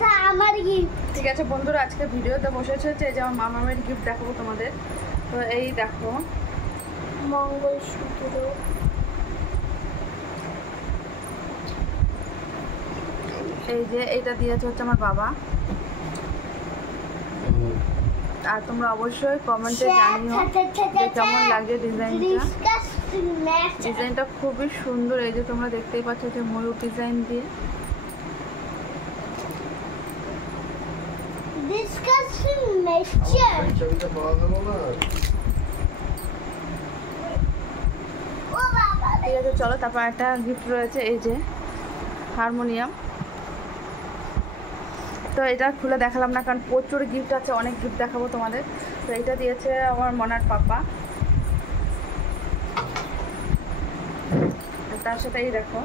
এটা আমার গিফট। ঠিক আছে বন্ধুরা, আজকে ভিডিওতে বসেছে এই যে আমার মামামের গিফট দেখাবো তোমাদের। তো এই দেখো মঙ্গলসূত্র, এই যে এইটা দিয়েছে হচ্ছে আমার বাবা। আর তোমরা অবশ্যই কমেন্টে জানিও যে কেমন লাগে ডিজাইনটা। ডিজাইনটা খুবই সুন্দর, এই যে তোমরা দেখতেই পাচ্ছ যে ময়ূর ডিজাইন দিয়ে। ঠিক আছে চলো, তারপর একটা গিফট রয়েছে এই যে হারমোনিয়াম। তো এটা খুলে দেখালাম না কারণ প্রচুর গিফট আছে, অনেক গিফট দেখাবো তোমাদের। তো এটা দিয়েছে আমার মনার পাপা। তার সাথে এই দেখো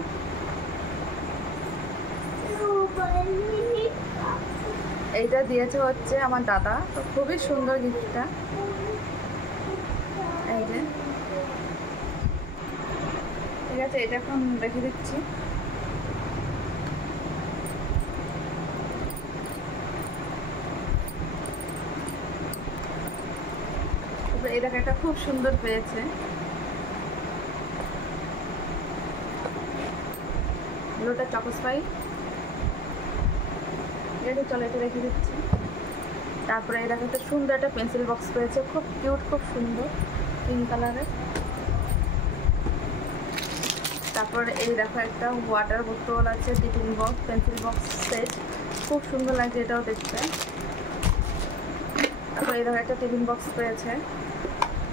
এইটা দিয়েছে হচ্ছে আমার দাদা। তো খুবই সুন্দর গিফটটা, এই যে। ঠিক আছে, এটা এখন রেখে দিচ্ছি। এই দেখো এটা খুব সুন্দর পেয়েছে, ব্লুটা চকোস্পাই। ঠিক আছে চলো, এটা রেখে দিচ্ছি। তারপরে এই দেখো একটা সুন্দর একটা পেন্সিল বক্স পেয়েছে, খুব কিউট, খুব সুন্দর পিঙ্ক কালারের। তারপরে এই দেখো একটা ওয়াটার বোতল আছে, tiffin box, pencil box set, খুব সুন্দর লাগছে এটাও দেখতে। তারপরে এই দেখো একটা টিফিন বক্স পেয়েছে।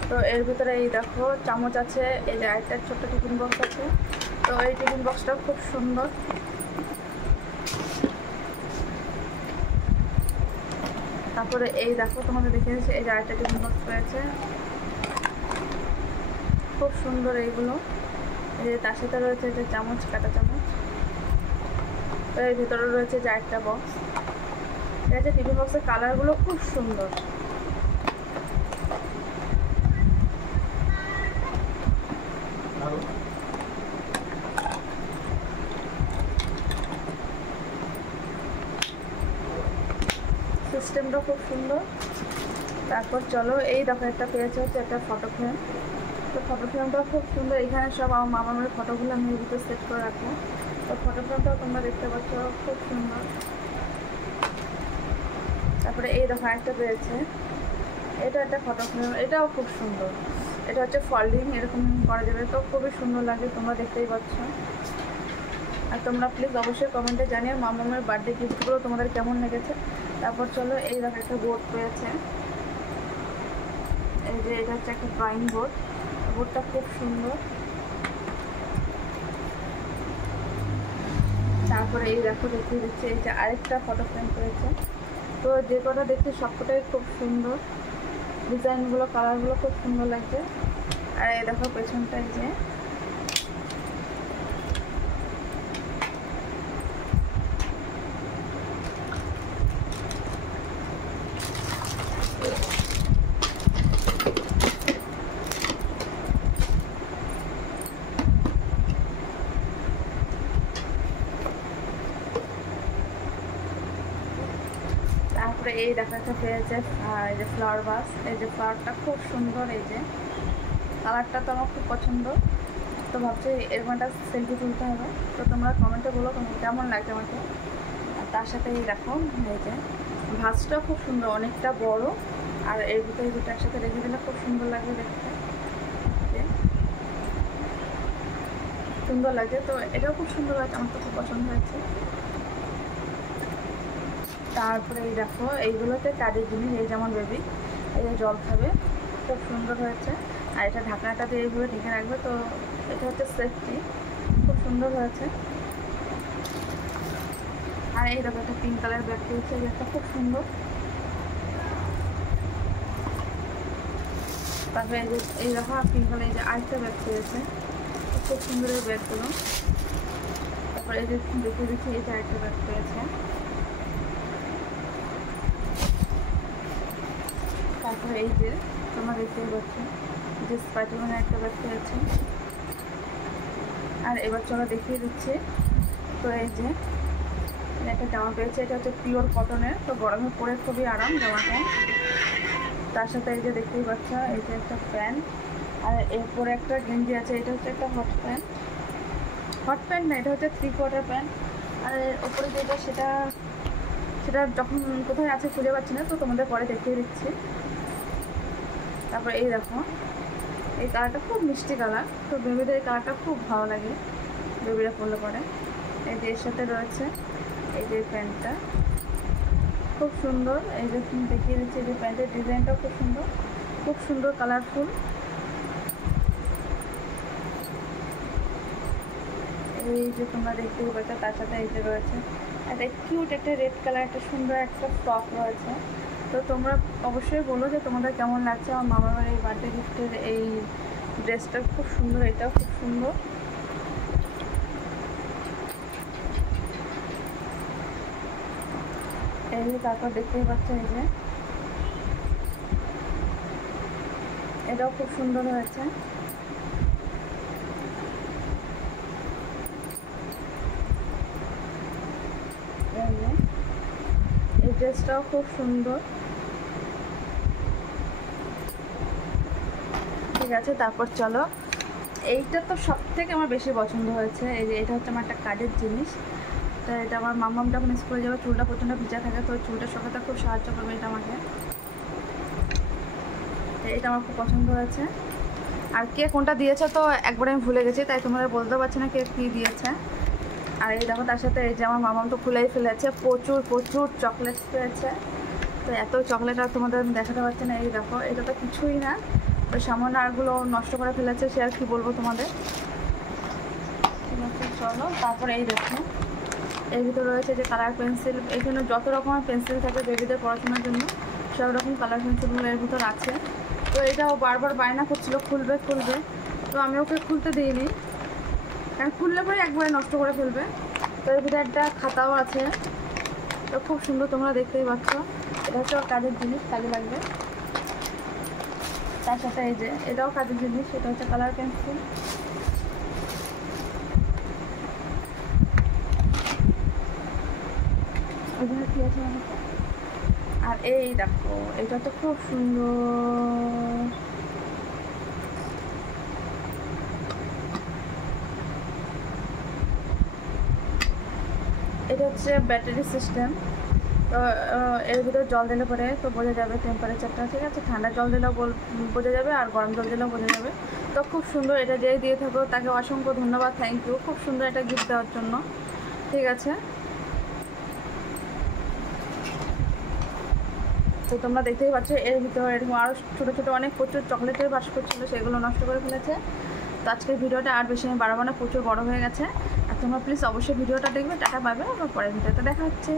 তো এর ভিতরে এই দেখো চামচ আছে, এই যে আরেকটা ছোট্ট টিফিন বক্স আছে। তো এই টিফিন বক্সটাও খুব সুন্দর। তারপরে এই দেখো তোমাদের দেখে দিচ্ছি, এই যে আরেকটা টিফিন বক্স পেয়েছে, খুব সুন্দর এইগুলো। এই যে তার সাথে রয়েছে যে চামচ, কাটা চামচ। তো এর ভিতরে রয়েছে যে আরেকটা বক্স। ঠিক আছে, টিফিন বক্সের কালারগুলো খুব সুন্দর। সিস্টেমটা খুব সুন্দর। তারপর চলো, এই দেখো একটা পেয়েছে হচ্ছে একটা ফটো ফ্রেম। তো ফটো ফ্রেমটাও খুব সুন্দর, এখানে সব আমার মামামের ফটোগুলো আমি এই ভিতরে সেট করে রাখবো। তো ফটো ফ্রেমটাও তোমরা দেখতে পাচ্ছ, খুব সুন্দর। তারপরে এই দেখো একটা পেয়েছে, এটা একটা ফটো ফ্রেম, এটাও খুব সুন্দর। এটা হচ্ছে ফল্ডিং, এরকম করা যাবে। তো খুবই সুন্দর লাগে, তোমরা দেখতেই পাচ্ছ। আর তোমরা প্লিজ অবশ্যই কমেন্টে জানিও মামামের বার্থডে গিফটগুলো তোমাদের কেমন লেগেছে। তারপর চলো, এই দেখো একটা বোর্ড পেয়েছে, এই যে এটা হচ্ছে একটা ড্রয়িং বোর্ড। বোর্ডটা খুব সুন্দর। তারপরে এই দেখো দেখিয়ে দিচ্ছে, এই যে আরেকটা ফটো ফ্রেম পেয়েছে। তো যে কটা দেখছি সবকটাই খুব সুন্দর, ডিজাইনগুলো, কালারগুলো খুব সুন্দর লাগছে। আর এই দেখো পেছনটাই যে তারপরে এই দেখা একটা পেয়েছে এই যে ফ্লাওয়ার ভাস। এই যে ফ্লাওয়ারটা খুব সুন্দর, এই যে কালারটা তো আমার খুব পছন্দ। তো ভাবছি এরকম একটা সেলফি তুলতে হবে। তো তোমরা কমেন্টে বলো তোমার কেমন লাগছে আমাকে। আর তার সাথে এই দেখো এই যে ভাসটাও খুব সুন্দর, অনেকটা বড়। আর এর ভিতরে দুটো একসাথে রেখে দিলে খুব সুন্দর লাগবে দেখতে, সুন্দর লাগে। তো এটাও খুব সুন্দর লাগছে, আমার তো খুব পছন্দ হয়েছে। তারপরে এই দেখো এইগুলোতে কাজের জিনিস, এই যেমন বেবি এই যে জল খাবে, খুব সুন্দর হয়েছে। আর এটা ঢাকনাটা দিয়ে এইভাবে ঢেকে রাখবে। তো এটা হচ্ছে সেফটি, খুব সুন্দর হয়েছে। আর এই দেখো একটা পিঙ্ক কালার ব্যাগ পেয়েছে, এই একটা খুব সুন্দর। তারপরে এই যে এই দেখো পিঙ্ক কালার এই যে আরেকটা ব্যাগ পেয়েছে, খুব সুন্দর এই ব্যাগগুলো। তারপরে এই যে দেখে দিচ্ছি, এই যে আরেকটা ব্যাগ পেয়েছে। তারপরে এই যে তোমরা দেখতেই পাচ্ছ যে স্পাইডারম্যানের একটা ব্যাগ পেয়েছে। আর এবার চলো দেখিয়ে দিচ্ছি। তো এই যে একটা জামা পেয়েছে, এটা হচ্ছে পিওর কটনের, তো গরমে পরে খুবই আরাম জামাটা। তার সাথে এই যে দেখতেই পাচ্ছ এই যে একটা প্যান্ট, আর এরপরে একটা গেঞ্জি আছে, এটা হচ্ছে একটা হট প্যান্ট না, এটা হচ্ছে 3/4 প্যান্ট। আর এর ওপরে যেটা সেটা যখন কোথায় আছে খুঁজে পাচ্ছি না, তো তোমাদের পরে দেখিয়ে দিচ্ছি। তারপরে এই দেখো, এই কালারটা খুব মিষ্টি কালার, তো বেবিদের এই কালারটা খুব ভালো লাগে, বেবিরা পরলে পরে। এই যে এর সাথে রয়েছে এই যে প্যান্টটা খুব সুন্দর, এই যে দেখিয়ে দিচ্ছি, এই যে প্যান্টের ডিজাইনটাও খুব সুন্দর কালারফুল। এই যে তোমরা দেখতেই পাচ্ছ, তার সাথে এই যে রয়েছে একটা কিউট একটা রেড কালার একটা সুন্দর একটা ফ্রক রয়েছে। তো তোমরা অবশ্যই বলো যে তোমাদের কেমন লাগছে আমার মামার এই বার্থডে গিফটের এই ড্রেসটা। খুব সুন্দর, এটাও খুব সুন্দর। এই যে তারপর দেখতেই পাচ্ছ এই যে এটাও খুব সুন্দর হয়েছে। এই ড্রেসটাও খুব সুন্দর, ঠিক আছে। তারপর চলো, এইটা তো সব থেকে আমার বেশি পছন্দ হয়েছে। এই যে এটা হচ্ছে আমার একটা কাজের জিনিস, তো এটা আমার মাম্মাম যখন স্কুলে যাবে চুলটা প্রচণ্ড ভিজা থাকে, তো চুলটা শুকাতে খুব সাহায্য করবে এটা আমাকে। এটা আমার খুব পছন্দ হয়েছে। আর কে কোনটা দিয়েছে তো একবারে আমি ভুলে গেছি, তাই তোমাদের বলতে পারছি না কে কী দিয়েছে। আর এই দেখো তার সাথে এই যে আমার মামাম তো খুলেই ফেলেছে, প্রচুর চকলেট পেয়েছে। তো এত চকলেট আর তোমাদের আমি দেখাতে পারছি না। এই দেখো এটা তো কিছুই না, ওই সামান্য আরগুলো নষ্ট করে ফেলেছে, সে আর কি বলবো তোমাদের। ঠিক আছে চলো, তারপরে এই দেখো এর ভিতরে রয়েছে যে কালার পেন্সিল। এখানে যত রকমের পেন্সিল থাকে বেবিদের পড়াশোনার জন্য সব রকম কালার পেন্সিলগুলো এর ভিতর আছে। তো এটাও বারবার বায়না করছিল খুলবে, তো আমি ওকে খুলতে দিইনি, কারণ খুললে পরে একবারে নষ্ট করে ফেলবে। তো এর ভিতরে একটা খাতাও আছে, তো খুব সুন্দর, তোমরা দেখতেই পাচ্ছ। এটা হচ্ছে কাজের জিনিস, কাজে লাগবে। তার সাথে এই যে এটাও কাজের জিনিস, এটা হচ্ছে কালার পেন্সিল। ওইখানে কি আছে আর এই দেখো এটা তো খুব সুন্দর, এটা হচ্ছে ব্যাটারি সিস্টেম। তো এর ভিতরে জল দিলে পরে তো বোঝা যাবে টেম্পারেচারটা, ঠিক আছে। ঠান্ডা জল দিলেও বোঝা যাবে, আর গরম জল দিলেও বোঝা যাবে। তো খুব সুন্দর, এটা যেই দিয়ে থাকো তাকে অসংখ্য ধন্যবাদ, থ্যাংক ইউ, খুব সুন্দর এটা গিফট দেওয়ার জন্য, ঠিক আছে। তো তোমরা দেখতেই পাচ্ছ এর ভিতরে এরকম আরও ছোটো ছোটো অনেক প্রচুর চকলেটের বাস্ক ছিল, সেগুলো নষ্ট করে ফেলেছে। তো আজকের ভিডিওটা আর বেশি আমি বাড়াবো না, প্রচুর বড় হয়ে গেছে। আর তোমরা প্লিজ অবশ্যই ভিডিওটা দেখবে। টাটা পাবে, আবার পরের ভিডিওতে দেখা হচ্ছে।